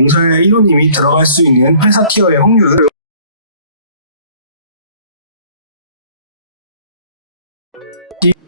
용사의 1호님이 들어갈 수 있는 회사 티어의 확률은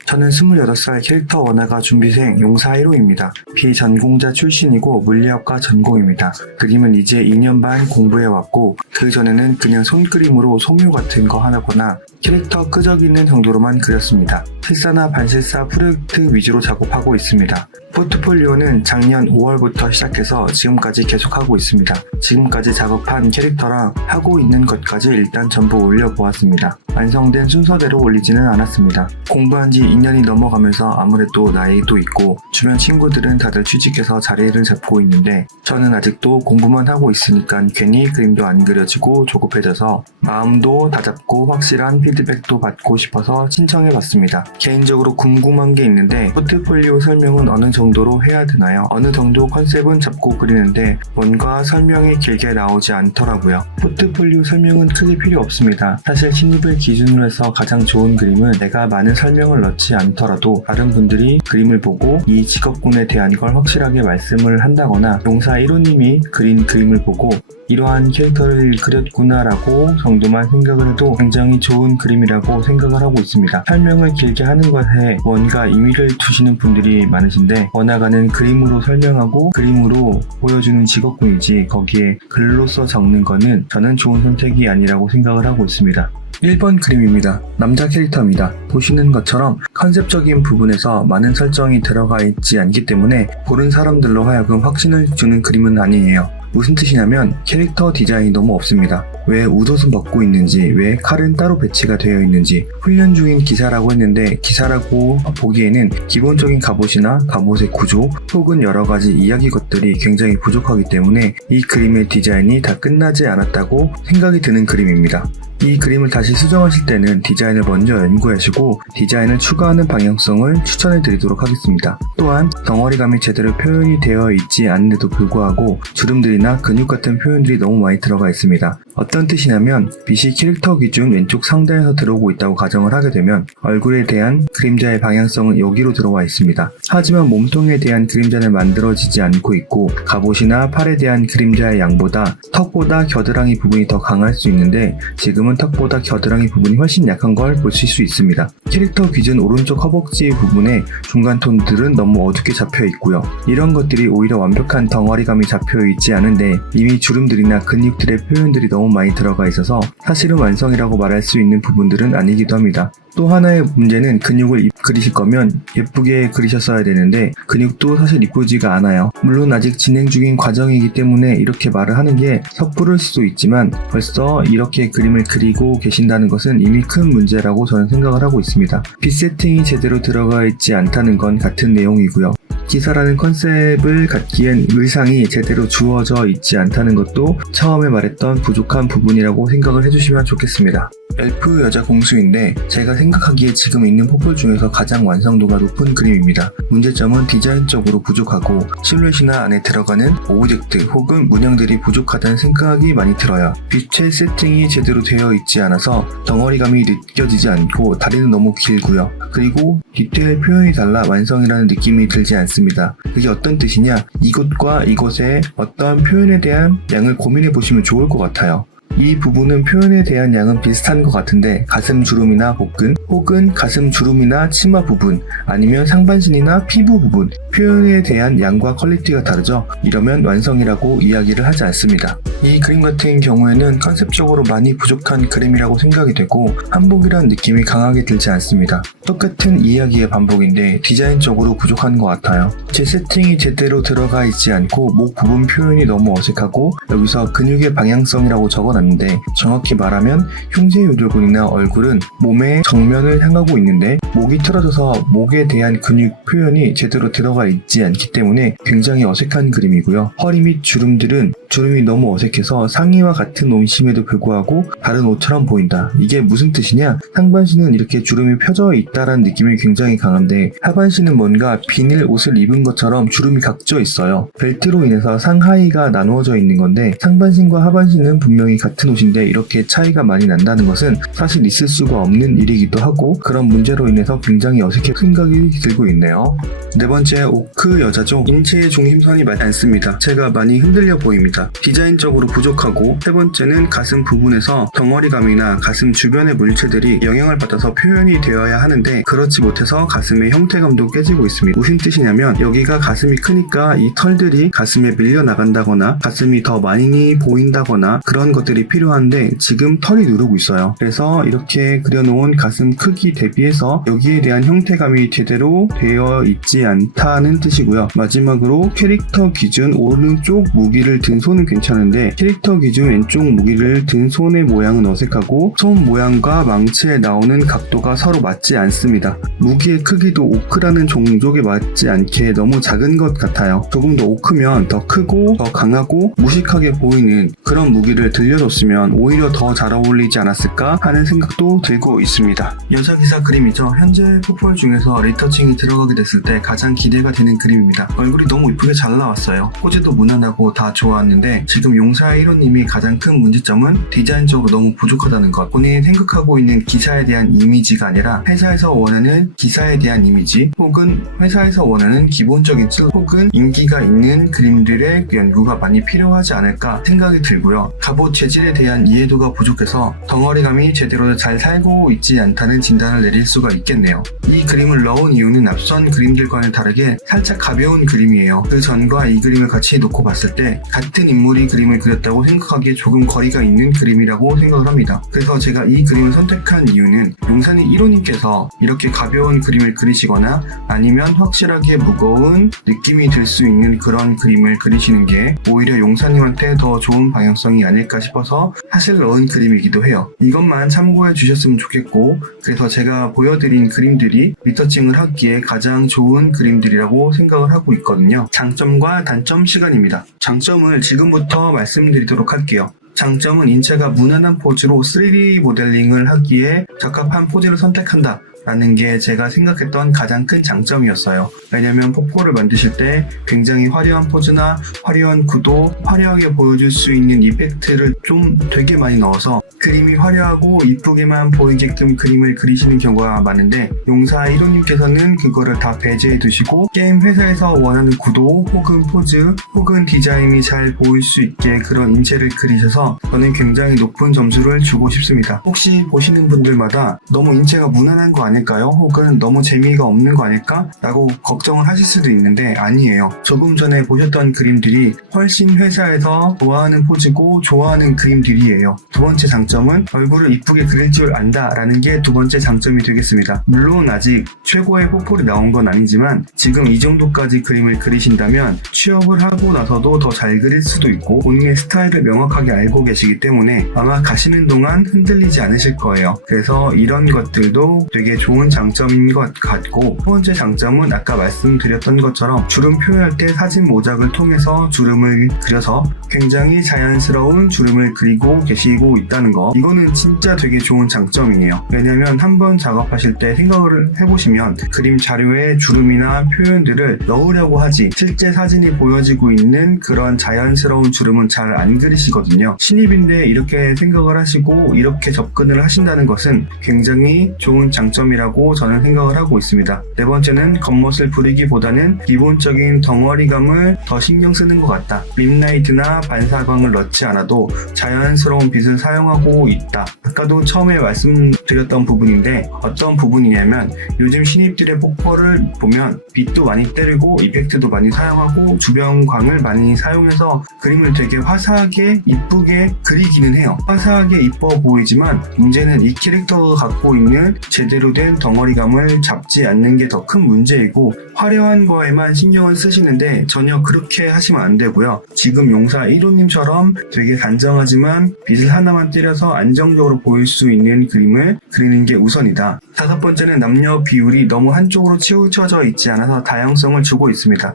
저는 28살 캐릭터 원화가 준비생 용사 1호입니다. 비전공자 출신이고 물리학과 전공입니다. 그림은 이제 2년 반 공부해왔고 그 전에는 그냥 손그림으로 소묘 같은 거 하거나 캐릭터 끄적이는 정도로만 그렸습니다. 실사나 반실사 프로젝트 위주로 작업하고 있습니다. 포트폴리오는 작년 5월부터 시작해서 지금까지 계속하고 있습니다. 지금까지 작업한 캐릭터랑 하고 있는 것까지 일단 전부 올려보았습니다. 완성된 순서대로 올리지는 않았습니다. 공부한 지 2년이 넘어가면서 아무래도 나이도 있고 주변 친구들은 다들 취직해서 자리를 잡고 있는데 저는 아직도 공부만 하고 있으니까 괜히 그림도 안 그려지고 조급해져서 마음도 다잡고 확실한 피드백도 받고 싶어서 신청해봤습니다. 개인적으로 궁금한 게 있는데 포트폴리오 설명은 어느 정도로 해야 되나요? 어느 정도 컨셉은 잡고 그리는데 뭔가 설명이 길게 나오지 않더라고요. 포트폴리오 설명은 크게 필요 없습니다. 사실 신입을 기준으로 해서 가장 좋은 그림은 내가 많은 설명을 넣지 않더라도 다른 분들이 그림을 보고 이 직업군에 대한 걸 확실하게 말씀을 한다거나 용사 1호님이 그린 그림을 보고 이러한 캐릭터를 그렸구나 라고 정도만 생각을 해도 굉장히 좋은 그림이라고 생각을 하고 있습니다. 설명을 길게 하는 것에 뭔가 의미를 두시는 분들이 많으신데 원화가는 그림으로 설명하고 그림으로 보여주는 직업군이지 거기에 글로써 적는 거는 저는 좋은 선택이 아니라고 생각을 하고 있습니다. 1번 그림입니다. 남자 캐릭터입니다. 보시는 것처럼 컨셉적인 부분에서 많은 설정이 들어가 있지 않기 때문에 보는 사람들로 하여금 확신을 주는 그림은 아니에요. 무슨 뜻이냐면 캐릭터 디자인이 너무 없습니다. 왜 웃옷은 벗고 있는지, 왜 칼은 따로 배치가 되어 있는지, 훈련 중인 기사라고 했는데 기사라고 보기에는 기본적인 갑옷이나 갑옷의 구조 혹은 여러가지 이야기 것들이 굉장히 부족하기 때문에 이 그림의 디자인이 다 끝나지 않았다고 생각이 드는 그림입니다. 이 그림을 다시 수정하실 때는 디자인을 먼저 연구하시고 디자인을 추가하는 방향성을 추천해 드리도록 하겠습니다. 또한 덩어리감이 제대로 표현이 되어 있지 않는데도 불구하고 주름들이나 근육 같은 표현들이 너무 많이 들어가 있습니다. 어떤 뜻이냐면 빛이 캐릭터 기준 왼쪽 상단에서 들어오고 있다고 가정을 하게 되면 얼굴에 대한 그림자의 방향성은 여기로 들어와 있습니다. 하지만 몸통에 대한 그림자는 만들어지지 않고 있고 갑옷이나 팔에 대한 그림자의 양보다 턱보다 겨드랑이 부분이 더 강할 수 있는데 지금은 턱보다 겨드랑이 부분이 훨씬 약한 걸 보실 수 있습니다. 캐릭터 기준 오른쪽 허벅지 부분에 중간 톤들은 너무 어둡게 잡혀 있고요. 이런 것들이 오히려 완벽한 덩어리감이 잡혀 있지 않은데 이미 주름들이나 근육들의 표현들이 너무 많이 들어가 있어서 사실은 완성이라고 말할 수 있는 부분들은 아니기도 합니다. 또 하나의 문제는 근육을 그리실 거면 예쁘게 그리셨어야 되는데 근육도 사실 이쁘지가 않아요. 물론 아직 진행 중인 과정이기 때문에 이렇게 말을 하는 게 섣부를 수도 있지만 벌써 이렇게 그림을 그리고 계신다는 것은 이미 큰 문제라고 저는 생각을 하고 있습니다. 빛 세팅이 제대로 들어가 있지 않다는 건 같은 내용이고요. 기사라는 컨셉을 갖기엔 의상이 제대로 주어져 있지 않다는 것도 처음에 말했던 부족한 부분이라고 생각을 해주시면 좋겠습니다. 엘프 여자 공수인데 제가 생각하기에 지금 있는 포폴 중에서 가장 완성도가 높은 그림입니다. 문제점은 디자인적으로 부족하고 실루엣이나 안에 들어가는 오브젝트 혹은 문양들이 부족하다는 생각이 많이 들어요. 빛의 세팅이 제대로 되어 있지 않아서 덩어리감이 느껴지지 않고 다리는 너무 길고요. 그리고 디테일 표현이 달라 완성이라는 느낌이 들지 않습니다. 그게 어떤 뜻이냐? 이곳과 이곳의 어떤 표현에 대한 양을 고민해 보시면 좋을 것 같아요. 이 부분은 표현에 대한 양은 비슷한 것 같은데 가슴 주름이나 복근 혹은 가슴 주름이나 치마 부분 아니면 상반신이나 피부 부분 표현에 대한 양과 퀄리티가 다르죠. 이러면 완성이라고 이야기를 하지 않습니다. 이 그림 같은 경우에는 컨셉적으로 많이 부족한 그림이라고 생각이 되고 한복이란 느낌이 강하게 들지 않습니다. 똑같은 이야기의 반복인데 디자인적으로 부족한 것 같아요. 제 세팅이 제대로 들어가 있지 않고 목 부분 표현이 너무 어색하고 여기서 근육의 방향성이라고 적어놨는데 정확히 말하면 흉쇄유돌근이나 얼굴은 몸의 정면을 향하고 있는데 목이 틀어져서 목에 대한 근육 표현이 제대로 들어가 있지 않기 때문에 굉장히 어색한 그림이고요. 허리 및 주름들은 주름이 너무 어색해서 상의와 같은 옷임에도 불구하고 다른 옷처럼 보인다. 이게 무슨 뜻이냐? 상반신은 이렇게 주름이 펴져 있다라는 느낌이 굉장히 강한데 하반신은 뭔가 비닐 옷을 입은 것처럼 주름이 각져 있어요. 벨트로 인해서 상하의가 나누어져 있는 건데 상반신과 하반신은 분명히 같은 옷인데 이렇게 차이가 많이 난다는 것은 사실 있을 수가 없는 일이기도 하고 그런 문제로 인해서 굉장히 어색해 생각이 들고 있네요. 네 번째, 오크 여자죠. 인체의 중심선이 맞지 않습니다. 제가 많이 흔들려 보입니다. 있습니다. 디자인적으로 부족하고, 세 번째는 가슴 부분에서 덩어리감이나 가슴 주변의 물체들이 영향을 받아서 표현이 되어야 하는데 그렇지 못해서 가슴의 형태감도 깨지고 있습니다. 무슨 뜻이냐면 여기가 가슴이 크니까 이 털들이 가슴에 밀려나간다거나 가슴이 더 많이 보인다거나 그런 것들이 필요한데 지금 털이 누르고 있어요. 그래서 이렇게 그려놓은 가슴 크기 대비해서 여기에 대한 형태감이 제대로 되어 있지 않다는 뜻이고요. 마지막으로 캐릭터 기준 오른쪽 무기를 든 손은 괜찮은데 캐릭터 기준 왼쪽 무기를 든 손의 모양은 어색하고 손 모양과 망치에 나오는 각도가 서로 맞지 않습니다. 무기의 크기도 오크라는 종족에 맞지 않게 너무 작은 것 같아요. 조금 더 오크면 더 크고 더 강하고 무식하게 보이는 그런 무기를 들려줬으면 오히려 더 잘 어울리지 않았을까 하는 생각도 들고 있습니다. 여자 기사 그림이죠. 현재 포폴 중에서 리터칭이 들어가게 됐을 때 가장 기대가 되는 그림입니다. 얼굴이 너무 이쁘게 잘 나왔어요. 포즈도 무난하고 다 좋았는데 지금 용사의 1호님이 가장 큰 문제점은 디자인적으로 너무 부족하다는 것. 본인이 생각하고 있는 기사에 대한 이미지가 아니라 회사에서 원하는 기사에 대한 이미지 혹은 회사에서 원하는 기본적인 질 혹은 인기가 있는 그림들의 연구가 많이 필요하지 않을까 생각이 들고요. 갑옷 재질에 대한 이해도가 부족해서 덩어리감이 제대로 잘 살고 있지 않다는 진단을 내릴 수가 있겠네요. 이 그림을 넣은 이유는 앞선 그림들과는 다르게 살짝 가벼운 그림이에요. 그 전과 이 그림을 같이 놓고 봤을 때 같은 인물이 그림을 그렸다고 생각하기에 조금 거리가 있는 그림이라고 생각을 합니다. 그래서 제가 이 그림을 선택한 이유는 용산이 1호님께서 이렇게 가벼운 그림을 그리시거나 아니면 확실하게 무거운 느낌이 들 수 있는 그런 그림을 그리시는 게 오히려 용사님한테 더 좋은 방향성이 아닐까 싶어서 사실 넣은 그림이기도 해요. 이것만 참고해 주셨으면 좋겠고 그래서 제가 보여드린 그림들이 리터칭을 하기에 가장 좋은 그림들이라고 생각을 하고 있거든요. 장점과 단점 시간입니다. 장점을 지금부터 말씀드리도록 할게요. 장점은 인체가 무난한 포즈로 3D 모델링을 하기에 적합한 포즈를 선택한다 라는 게 제가 생각했던 가장 큰 장점이었어요. 왜냐면 포폴을 만드실 때 굉장히 화려한 포즈나 화려한 구도, 화려하게 보여줄 수 있는 이펙트를 좀 되게 많이 넣어서 그림이 화려하고 이쁘게만 보이게끔 그림을 그리시는 경우가 많은데 용사 1호님께서는 그거를 다 배제해 두시고 게임 회사에서 원하는 구도 혹은 포즈 혹은 디자인이 잘 보일 수 있게 그런 인체를 그리셔서 저는 굉장히 높은 점수를 주고 싶습니다. 혹시 보시는 분들마다 너무 인체가 무난한 거 아닐까요? 혹은 너무 재미가 없는 거 아닐까? 라고 걱정을 하실 수도 있는데 아니에요. 조금 전에 보셨던 그림들이 훨씬 회사에서 좋아하는 포즈고 좋아하는 그림들이에요. 두 번째 장점은 얼굴을 이쁘게 그릴 줄 안다 라는 게 두 번째 장점이 되겠습니다. 물론 아직 최고의 포폴이 나온 건 아니지만 지금 이 정도까지 그림을 그리신다면 취업을 하고 나서도 더 잘 그릴 수도 있고 본인의 스타일을 명확하게 알고 계시기 때문에 아마 가시는 동안 흔들리지 않으실 거예요. 그래서 이런 것들도 되게 좋은 장점인 것 같고 첫 번째 장점은 아까 말씀드렸던 것처럼 주름 표현할 때 사진 모작을 통해서 주름을 그려서 굉장히 자연스러운 주름을 그리고 계시고 있다는 거 이거는 진짜 되게 좋은 장점이에요. 왜냐면 한번 작업하실 때 생각을 해보시면 그림 자료에 주름이나 표현들을 넣으려고 하지 실제 사진이 보여지고 있는 그런 자연스러운 주름은 잘 안 그리시거든요. 신입인데 이렇게 생각을 하시고 이렇게 접근을 하신다는 것은 굉장히 좋은 장점이라고 저는 생각을 하고 있습니다. 네 번째는 겉멋을 부리기보다는 기본적인 덩어리감을 더 신경 쓰는 것 같다. 립라이트나 반사광을 넣지 않아도 자연스러운 빛을 사용하고 있다. 아까도 처음에 말씀드렸던 부분인데 어떤 부분이냐면 요즘 신입들의 포폴을 보면 빛도 많이 때리고 이펙트도 많이 사용하고 주변광을 많이 사용해서 그림을 되게 화사하게 이쁘게 그리기는 해요. 화사하게 이뻐 보이지만 문제는 이 캐릭터가 갖고 있는 제대로 된 덩어리감을 잡지 않는 게 더 큰 문제이고 화려한 거에만 신경을 쓰시는데 전혀 그렇게 하시면 안 되고요. 지금 용사 1호님처럼 되게 단정하지만 빛을 하나만 때려서 안정적으로 보일 수 있는 그림을 그리는 게 우선이다. 다섯 번째는 남녀 비율이 너무 한쪽으로 치우쳐져 있지 않아서 다양성을 주고 있습니다.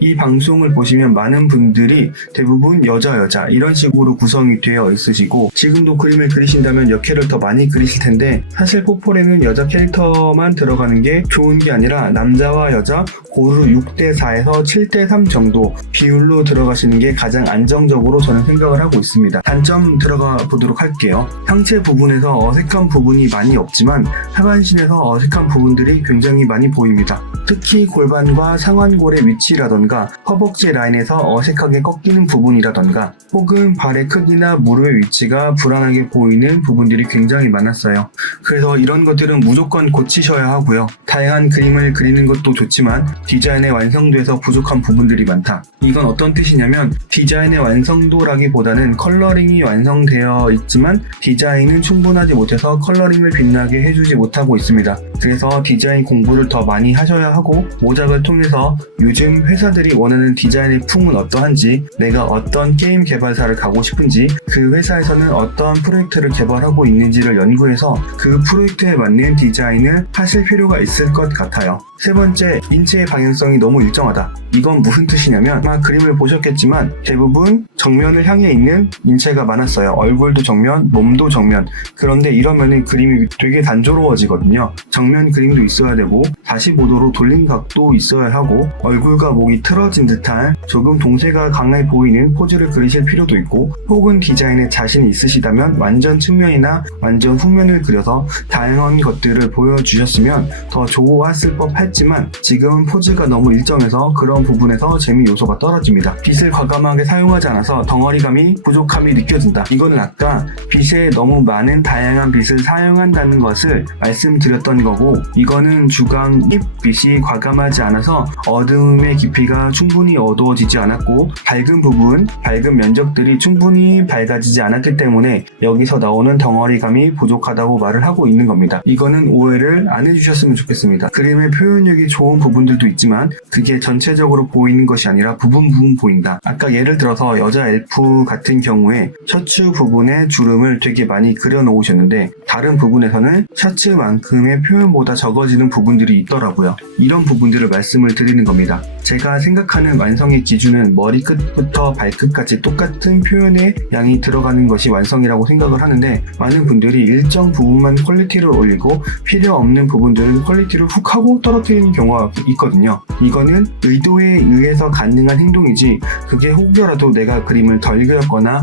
이 방송을 보시면 많은 분들이 대부분 여자 이런 식으로 구성이 되어 있으시고 지금도 그림을 그리신다면 역캐를 더 많이 그리실 텐데 사실 포폴에는 여자 캐릭터만 들어가는 게 좋은 게 아니라 남자와 여자 고루 6대4에서 7대3 정도 비율로 들어가시는 게 가장 안정적으로 저는 생각을 하고 있습니다. 단점 들어가 보도록 할게요. 상체 부분에서 어색한 부분이 많이 없지만 하반신에서 어색한 부분들이 굉장히 많이 보입니다. 특히 골반과 상완골의 위치라던가 허벅지 라인에서 어색하게 꺾이는 부분이라던가 혹은 발의 크기나 무릎의 위치가 불안하게 보이는 부분들이 굉장히 많았어요. 그래서 이런 것들은 무조건 고치셔야 하고요. 다양한 그림을 그리는 것도 좋지만 디자인의 완성도에서 부족한 부분들이 많다. 이건 어떤 뜻이냐면 디자인의 완성도라기보다는 컬러링이 완성되어 있지만 디자인은 충분하지 못해서 컬러링을 빛나게 해주지 못하고 있습니다. 그래서 디자인 공부를 더 많이 하셔야 하고 모작을 통해서 요즘 회사들이 원하는 디자인의 풍은 어떠한지, 내가 어떤 게임 개발사를 가고 싶은지, 그 회사에서는 어떤 프로젝트를 개발하고 있는지를 연구해서 그 프로젝트에 맞는 디자인을 하실 필요가 있을 것 같아요. 세 번째, 인체의 방향성이 너무 일정하다. 이건 무슨 뜻이냐면 아마 그림을 보셨겠지만 대부분 정면을 향해 있는 인체가 많았어요. 얼굴도 정면, 몸도 정면. 그런데 이러면은 그림이 되게 단조로워지거든요. 정면 그림도 있어야 되고 45도로 돌린 각도 있어야 하고 얼굴과 목이 틀어진 듯한 조금 동세가 강해 보이는 포즈를 그리실 필요도 있고 혹은 디자인에 자신이 있으시다면 완전 측면이나 완전 후면을 그려서 다양한 것들을 보여주셨으면 더 좋았을 법했지만 지금은 포즈가 너무 일정해서 그런 부분에서 재미 요소가 떨어집니다. 빗을 과감하게 사용하지 않아서 덩어리감이 부족함이 느껴진다. 이거는 아까 빗에 너무 많은 다양한 빗을 사용한다는 것을 말씀드렸던 거고 이거는 주광 잎 빗이 과감하지 않아서 어둠의 깊이가 충분히 어두워지지 않았고 밝은 부분, 밝은 면적들이 충분히 밝아지지 않았기 때문에 여기서 나오는 덩어리감이 부족하다고 말을 하고 있는 겁니다. 이거는 오해를 안 해주셨으면 좋겠습니다. 그림의 표현력이 좋은 부분들도 있지만 그게 전체적으로 보이는 것이 아니라 부분 보인다. 아까 예를 들어서 여자 엘프 같은 경우에 셔츠 부분에 주름을 되게 많이 그려 놓으셨는데 다른 부분에서는 셔츠만큼의 표현보다 적어지는 부분들이 있더라고요. 이런 부분들을 말씀을 드리는 겁니다. 제가 생각하는 완성의 기준은 머리끝부터 발끝까지 똑같은 표현의 양이 들어가는 것이 완성이라고 생각을 하는데 많은 분들이 일정 부분만 퀄리티를 올리고 필요 없는 부분들은 퀄리티를 훅 하고 떨어뜨리는 경우가 있거든요. 이거는 의도에 의해서 가능한 행동이지 그게 혹여라도 내가 그림을 덜 그렸거나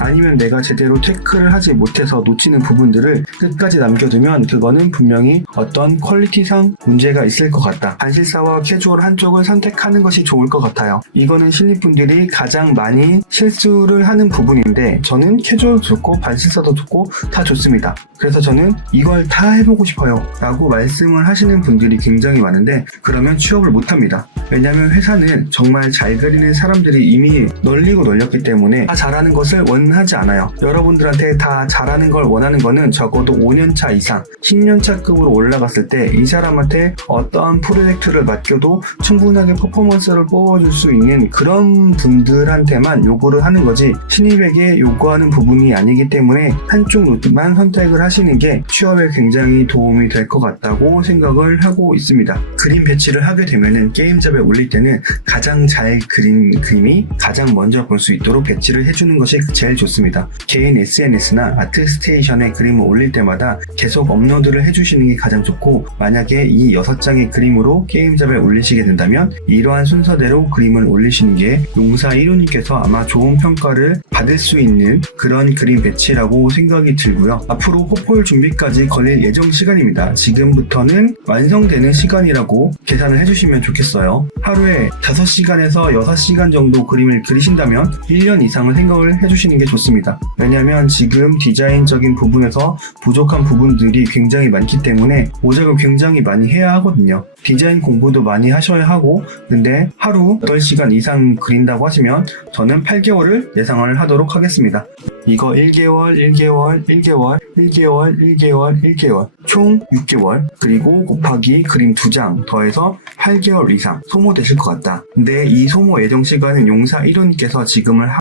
아니면 내가 제대로 체크를 하지 못해서 놓치는 부분들을 끝까지 남겨두면 그거는 분명히 어떤 퀄리티상 문제가 있을 것 같다. 반실사와 캐주얼 한쪽을 선택하는 것이 좋을 것 같아요. 이거는 신입분들이 가장 많이 실수를 하는 부분인데 저는 캐주얼도 좋고 반실사도 좋고 다 좋습니다. 그래서 저는 이걸 다 해보고 싶어요 라고 말씀을 하시는 분들이 굉장히 많은데 그러면 취업을 못합니다. 왜냐면 회사는 정말 잘 그리는 사람들이 이미 널리고 널렸기 때문에 다 잘하는 것을 원하지 않아요. 여러분들한테 다 잘하는 걸 원하는 거는 적어도 5년차 이상 10년차급으로 올라갔을 때 이 사람한테 어떠한 프로젝트를 맡겨도 충분하게 퍼포먼스를 뽑아줄 수 있는 그런 분들한테만 요구를 하는 거지 신입에게 요구하는 부분이 아니기 때문에 한쪽만 선택을 하시는 게 취업에 굉장히 도움이 될 것 같다고 생각을 하고 있습니다. 그림 배치를 하게 되면은 게임잡에 올릴 때는 가장 잘 그린 그림이 가장 먼저 볼 수 있도록 배치를 해주는 것이 제일 좋습니다. 개인 SNS나 아트스테이션에 그림을 올릴 때마다 계속 업로드를 해주시는 게 가장 좋고 만약에 이 6장의 그림으로 게임잡에 올리시게 된다면 이러한 순서대로 그림을 올리시는 게 용사 1호님께서 아마 좋은 평가를 받을 수 있는 그런 그림 배치라고 생각이 들고요. 앞으로 포폴 준비까지 걸릴 예정 시간입니다. 지금부터는 완성되는 시간이라고 계산을 해주시면 좋겠어요. 하루에 5시간에서 6시간 정도 그림을 그리신다면 1년 이상을 생각을 해주시는 게 좋습니다. 왜냐면 지금 디자인적인 부분에서 부족한 부분들이 굉장히 많기 때문에 모작을 굉장히 많이 해야 하거든요. 디자인 공부도 많이 하셔야 하고 근데 하루 8시간 이상 그린다고 하시면 저는 8개월을 예상을 하도록 하겠습니다. 이거 1개월, 1개월, 1개월, 1개월, 1개월, 1개월 총 6개월 그리고 곱하기 그림 2장 더해서 8개월 이상 소모되실 것 같다. 근데 이 소모 예정 시간은 용사 1호님께서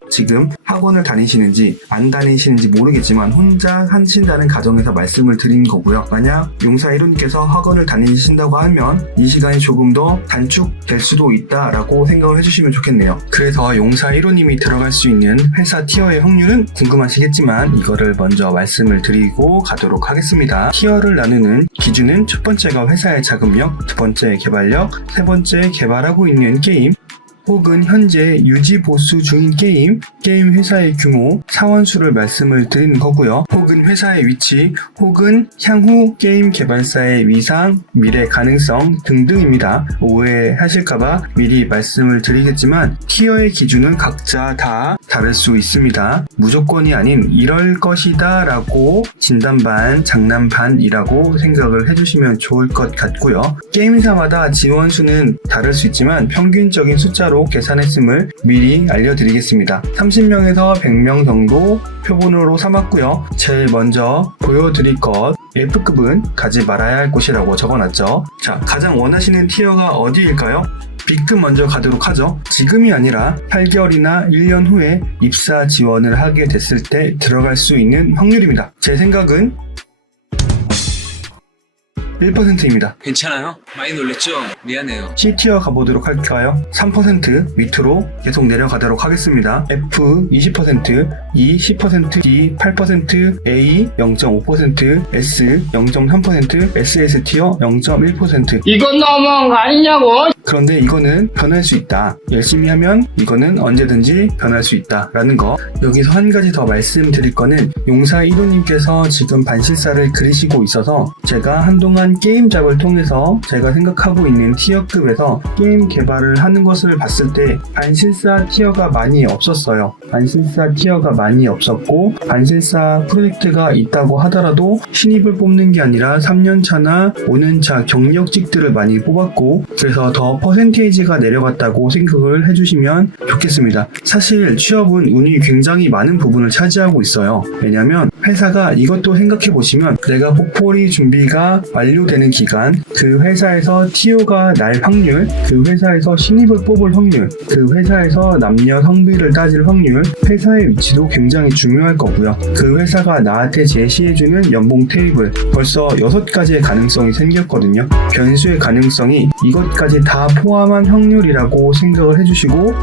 지금 학원을 다니시는지 안 다니시는지 모르겠지만 혼자 하신다는 가정에서 말씀을 드린 거고요. 만약 용사 1호님께서 학원을 다니신다고 하면 이 시간이 조금 더 단축될 수도 있다라고 생각을 해주시면 좋겠네요. 그래서 용사 1호님이 들어갈 수 있는 회사 티어의 확률은 궁금하시겠지만 이거를 먼저 말씀을 드리고 가도록 하겠습니다. 티어를 나누는 기준은 첫 번째가 회사의 자금력, 두 번째 개발력, 세 번째 개발하고 있는 게임, 혹은 현재 유지 보수 중인 게임 회사의 규모, 사원수를 말씀을 드리는 거고요. 혹은 회사의 위치, 혹은 향후 게임 개발사의 위상, 미래 가능성 등등입니다. 오해하실까봐 미리 말씀을 드리겠지만 티어의 기준은 각자 다 다를 수 있습니다. 무조건이 아닌 이럴 것이다 라고 진단 반, 장난 반이라고 생각을 해주시면 좋을 것 같고요. 게임사마다 지원수는 다를 수 있지만 평균적인 숫자로 계산했음을 미리 알려드리겠습니다. 30명에서 100명 정도 표본으로 삼았고요. 제일 먼저 보여드릴 것 F급은 가지 말아야 할 곳이라고 적어놨죠. 자, 가장 원하시는 티어가 어디일까요? B급 먼저 가도록 하죠. 지금이 아니라 8개월이나 1년 후에 입사 지원을 하게 됐을 때 들어갈 수 있는 확률입니다. 제 생각은 1%입니다. 괜찮아요? 많이 놀랬죠? 미안해요. C티어 가보도록 할까요? 3% 밑으로 계속 내려가도록 하겠습니다. F 20%, E 10%, D 8%, A 0.5%, S 0.3%, SS티어 0.1%. 이건 너무한 거 아니냐고? 그런데 이거는 변할 수 있다. 열심히 하면 이거는 언제든지 변할 수 있다 라는 거. 여기서 한 가지 더 말씀드릴 거는 용사 1호님께서 지금 반실사를 그리시고 있어서 제가 한동안 게임 잡을 통해서 제가 생각하고 있는 티어급에서 게임 개발을 하는 것을 봤을 때 반실사 티어가 많이 없었어요. 반실사 티어가 많이 없었고 반실사 프로젝트가 있다고 하더라도 신입을 뽑는 게 아니라 3년차나 5년차 경력직들을 많이 뽑았고 그래서 더 퍼센테이지가 내려갔다고 생각을 해주시면 좋겠습니다. 사실 취업은 운이 굉장히 많은 부분을 차지하고 있어요. 왜냐면 회사가 이것도 생각해보시면 내가 포폴이 준비가 완료되는 기간, 그 회사에서 TO가 날 확률, 그 회사에서 신입을 뽑을 확률, 그 회사에서 남녀 성비를 따질 확률, 회사의 위치도 굉장히 중요할 거고요. 그 회사가 나한테 제시해주는 연봉 테이블, 벌써 6가지의 가능성이 생겼거든요. 변수의 가능성이 이것까지 다 포함한 확률이라고 생각을 해주시고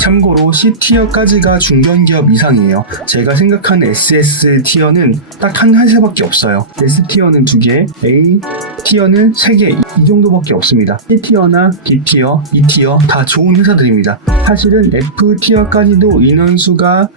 참고로 C티어까지가 중견기업 이상이에요. 제가 생각하는 SS티어는 딱 한 회사밖에 없어요. S티어는 2개, A티어는 3개 이 정도밖에 없습니다. C티어나 D티어, E티어 다 좋은 회사들입니다. 사실은 F티어까지도 인원수가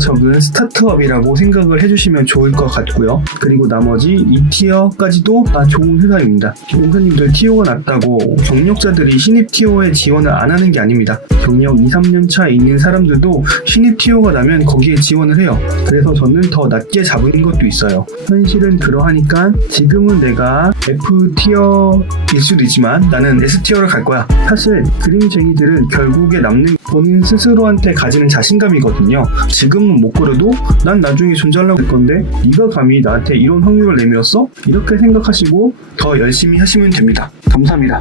적은 스타트업이라고 생각을 해주시면 좋을 것 같고요. 그리고 나머지 E티어까지도 다 좋은 회사입니다. 용사님들 티오가 낮다고 경력자들이 신입 티오에 지원을 안 하는 게 아닙니다. 경력 2, 3년 차 있는 사람들도 신입 티오가 나면 거기에 지원을 해요. 그래서 저는 더 낮게 잡은 것도 있어요. 현실은 그러하니까 지금은 내가 F티어일 수도 있지만 나는 S티어를 갈 거야. 사실 그림쟁이들은 결국에 남는 본인 스스로한테 가지는 자신감이거든요. 지금은 못 그래도 난 나중에 존잘나고 할 건데 네가 감히 나한테 이런 확률을 내밀었어? 이렇게 생각하시고 더 열심히 하시면 됩니다. 감사합니다.